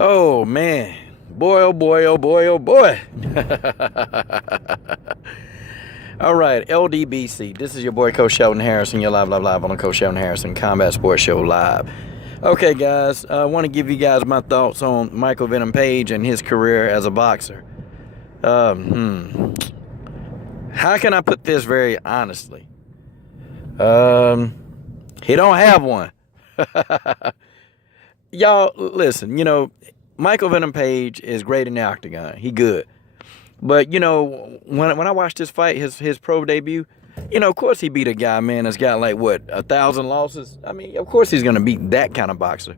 Oh man, boy, oh boy, oh boy, oh boy. All right, LDBC. This is your boy Coach Shelton Harrison. You're live on the Coach Shelton Harrison Combat Sports Show live. Okay, guys, I want to give you guys my thoughts on Micheal Venom Page and his career as a boxer. How can I put this very honestly? He don't have one. Y'all, listen, Micheal Venom Page is great in the octagon. He good. But, when I watched this fight, his pro debut, of course he beat a guy, man, that's got like, 1,000 losses? I mean, of course he's going to beat that kind of boxer.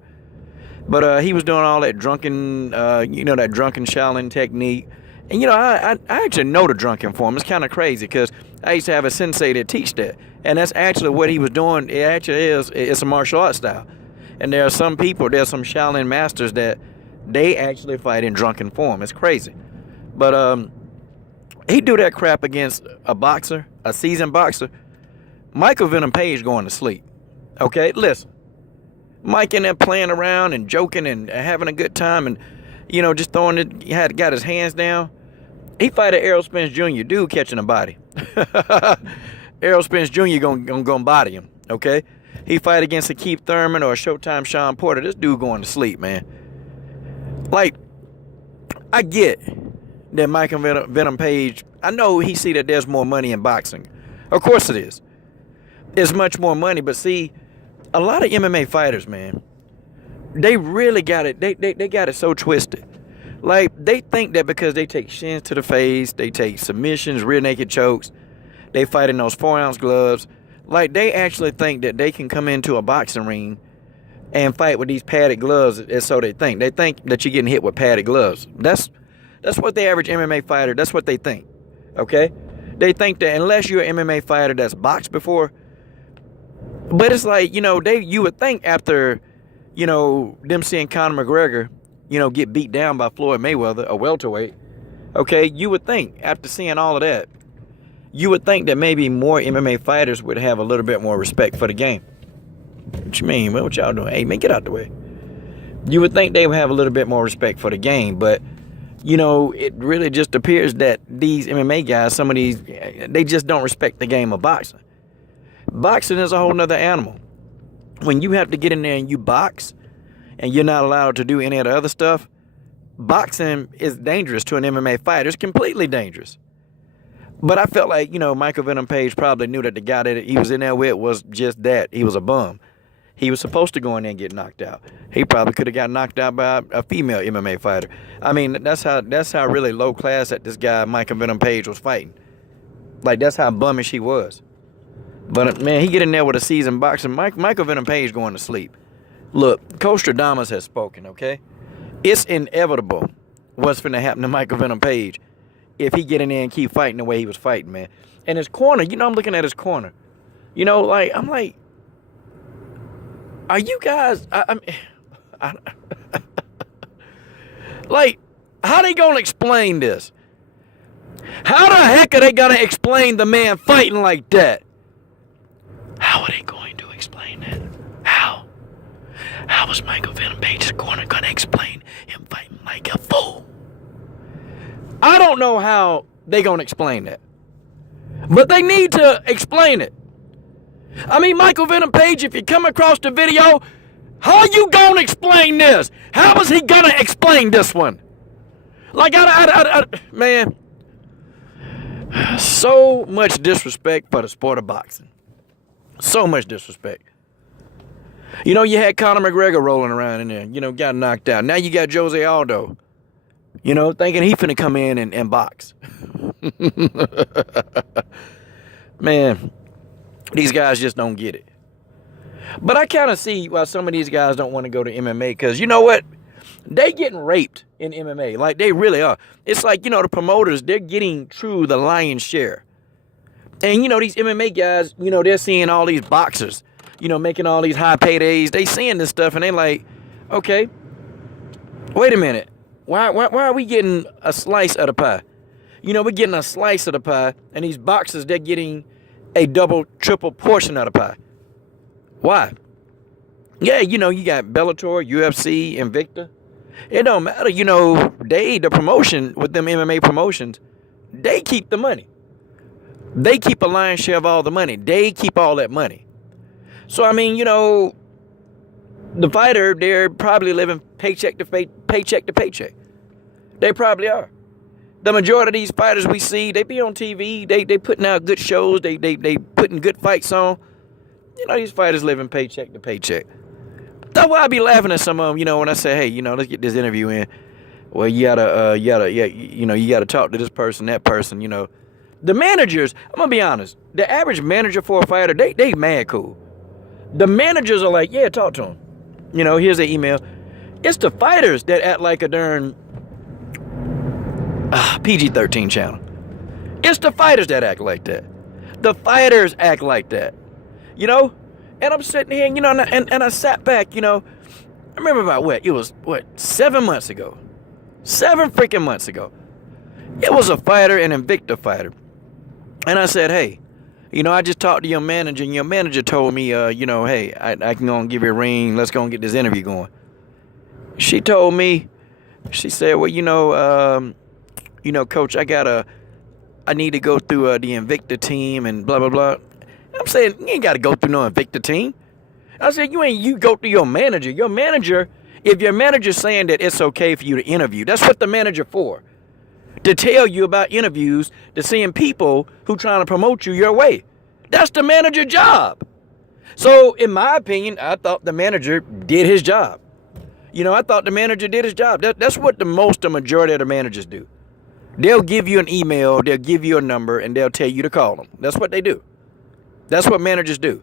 But he was doing all that drunken, that drunken Shaolin technique. And, I actually know the drunken form. It's kind of crazy because I used to have a sensei that teach that. And that's actually what he was doing. It actually it's a martial arts style. And there's some Shaolin masters that they actually fight in drunken form. It's crazy. But he do that crap against a boxer, a seasoned boxer. Micheal Venom Page going to sleep. Okay, listen. Mike in there playing around and joking and having a good time and, just throwing it, got his hands down. He fight at Errol Spence Jr., dude catching a body. Errol Spence Jr. gonna body him, okay? He fight against a Keith Thurman or a Showtime Sean Porter. This dude going to sleep, man. Like, I get that Micheal Venom Page, I know he see that there's more money in boxing. Of course it is. It's much more money, but see, a lot of MMA fighters, man, they really got it. They got it so twisted. Like, they think that because they take shins to the face, they take submissions, rear naked chokes, they fight in those 4-ounce gloves. Like, they actually think that they can come into a boxing ring and fight with these padded gloves, and so they think. They think that you're getting hit with padded gloves. That's what the average MMA fighter, that's what they think, okay? They think that unless you're an MMA fighter that's boxed before, but it's like, you would think after, them seeing Conor McGregor, get beat down by Floyd Mayweather, a welterweight, okay, you would think after seeing all of that, you would think that maybe more MMA fighters would have a little bit more respect for the game. What you mean? What y'all doing? Hey, man, get out the way. You would think they would have a little bit more respect for the game, but, it really just appears that these MMA guys, some of these, they just don't respect the game of boxing. Boxing is a whole nother animal. When you have to get in there and you box, and you're not allowed to do any of the other stuff, boxing is dangerous to an MMA fighter. It's completely dangerous. But I felt like, Micheal Venom Page probably knew that the guy that he was in there with was just that. He was a bum. He was supposed to go in there and get knocked out. He probably could have got knocked out by a female MMA fighter. I mean, that's how really low class that this guy, Micheal Venom Page, was fighting. Like, that's how bummish he was. But, man, he get in there with a seasoned boxer. Micheal Venom Page going to sleep. Look, Coach Stradamus has spoken, okay? It's inevitable what's finna happen to Micheal Venom Page if he get in there and keep fighting the way he was fighting, man. And his corner, I'm looking at his corner. I'm like, are you guys, like, how they gonna explain this? How the heck are they gonna explain the man fighting like that? How are they going to explain that? How? How is Micheal Venom Page's corner gonna explain him fighting like a fool? I don't know how they gonna explain that. But they need to explain it. I mean, Micheal Venom Page, if you come across the video, how you gonna explain this? How is he gonna explain this one? Like, man, so much disrespect for the sport of boxing. So much disrespect. You had Conor McGregor rolling around in there, got knocked out. Now you got Jose Aldo, thinking he finna come in and box. Man, these guys just don't get it. But I kind of see why some of these guys don't want to go to MMA, because you know what? They getting raped in MMA. Like, they really are. It's like, the promoters, they're getting the lion's share. And, these MMA guys, they're seeing all these boxers, making all these high paydays. They seeing this stuff, and they like, okay, wait a minute. Why are we getting a slice of the pie? We're getting a slice of the pie, and these boxers, they're getting a double, triple portion of the pie. Why? Yeah, you got Bellator, UFC, Invicta. It don't matter. You know, the promotion with them MMA promotions, they keep the money. They keep a lion's share of all the money. They keep all that money. So, I mean, you know, the fighter, they're probably living paycheck to paycheck. They probably are. The majority of these fighters we see, they be on TV. They putting out good shows. They putting good fights on. You know, these fighters living paycheck to paycheck. That's why I be laughing at some of them, you know, when I say, hey, you know, let's get this interview in. Well, you gotta talk to this person, that person, you know. The managers, I'm gonna be honest, the average manager for a fighter, they mad cool. The managers are like, yeah, talk to them. You know, here's the email. It's the fighters that act like a darn PG-13 channel. It's the fighters that act like that. The fighters act like that. You know? And I'm sitting here, you know, and I sat back, you know. I remember about 7 months ago. 7 freaking months ago. It was a fighter, an Invicta fighter. And I said, hey, you know, I just talked to your manager, and your manager told me, you know, hey, I can go and give you a ring. Let's go and get this interview going. She told me, she said, well, you know, coach, I need to go through the Invicta team and blah, blah, blah. I'm saying, you ain't got to go through no Invicta team. I said, you go through your manager. Your manager, if your manager's saying that it's okay for you to interview, that's what the manager for. To tell you about interviews, to seeing people who trying to promote you your way. That's the manager's job. So, in my opinion, I thought the manager did his job. You know, I thought the manager did his job. That's what the majority of the managers do. They'll give you an email, they'll give you a number, and they'll tell you to call them. That's what they do. That's what managers do.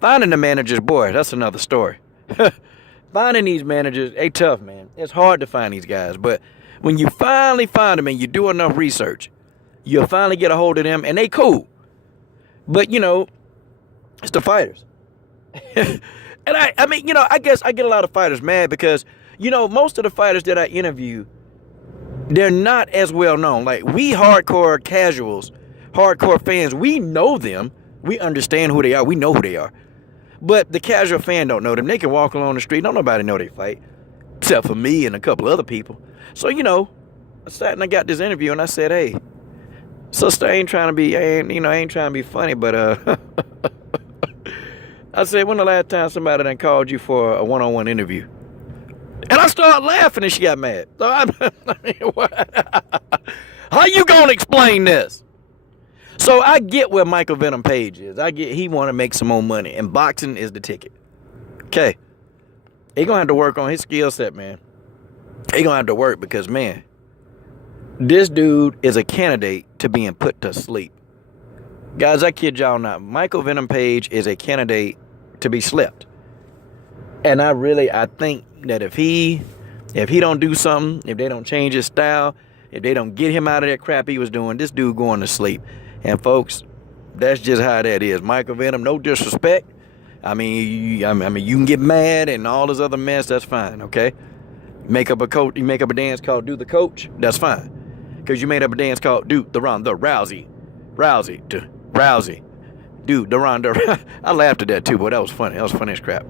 Finding the managers, boy, that's another story. Finding these managers, they tough, man. It's hard to find these guys, but when you finally find them and you do enough research, you'll finally get a hold of them, and they cool. But, you know, it's the fighters. And I mean, you know, I guess I get a lot of fighters mad because, you know, most of the fighters that I interview, they're not as well known. Like, we hardcore casuals, hardcore fans, we know them. We understand who they are. We know who they are. But the casual fan don't know them. They can walk along the street. Don't nobody know they fight. Except for me and a couple other people. So, you know, I sat and I got this interview and I said, hey, sister, I ain't trying to be funny, but I said, when the last time somebody done called you for a one-on-one interview? And I started laughing and she got mad. So how you gonna explain this? So I get where Micheal Venom Page is. He want to make some more money, and boxing is the ticket. Okay, he gonna have to work on his skill set, man. He gonna have to work because, man, this dude is a candidate to being put to sleep. Guys, I kid y'all not. Micheal Venom Page is a candidate to be slept. And I think that if he don't do something, if they don't change his style, if they don't get him out of that crap he was doing, this dude going to sleep. And folks, that's just how that is. Micheal Venom, no disrespect. I mean, you can get mad and all this other mess. That's fine, okay? You make up a dance called "Do the Coach." That's fine, because you made up a dance called "Do the Rousey, dude, the Ronda." I laughed at that too, but that was funny. That was funny as crap.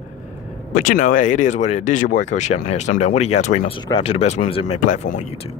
But you know, hey, it is what it is. This is your boy Coach Shannon here. I'm done. What do you guys waiting on? Subscribe to the best women's MMA platform on YouTube.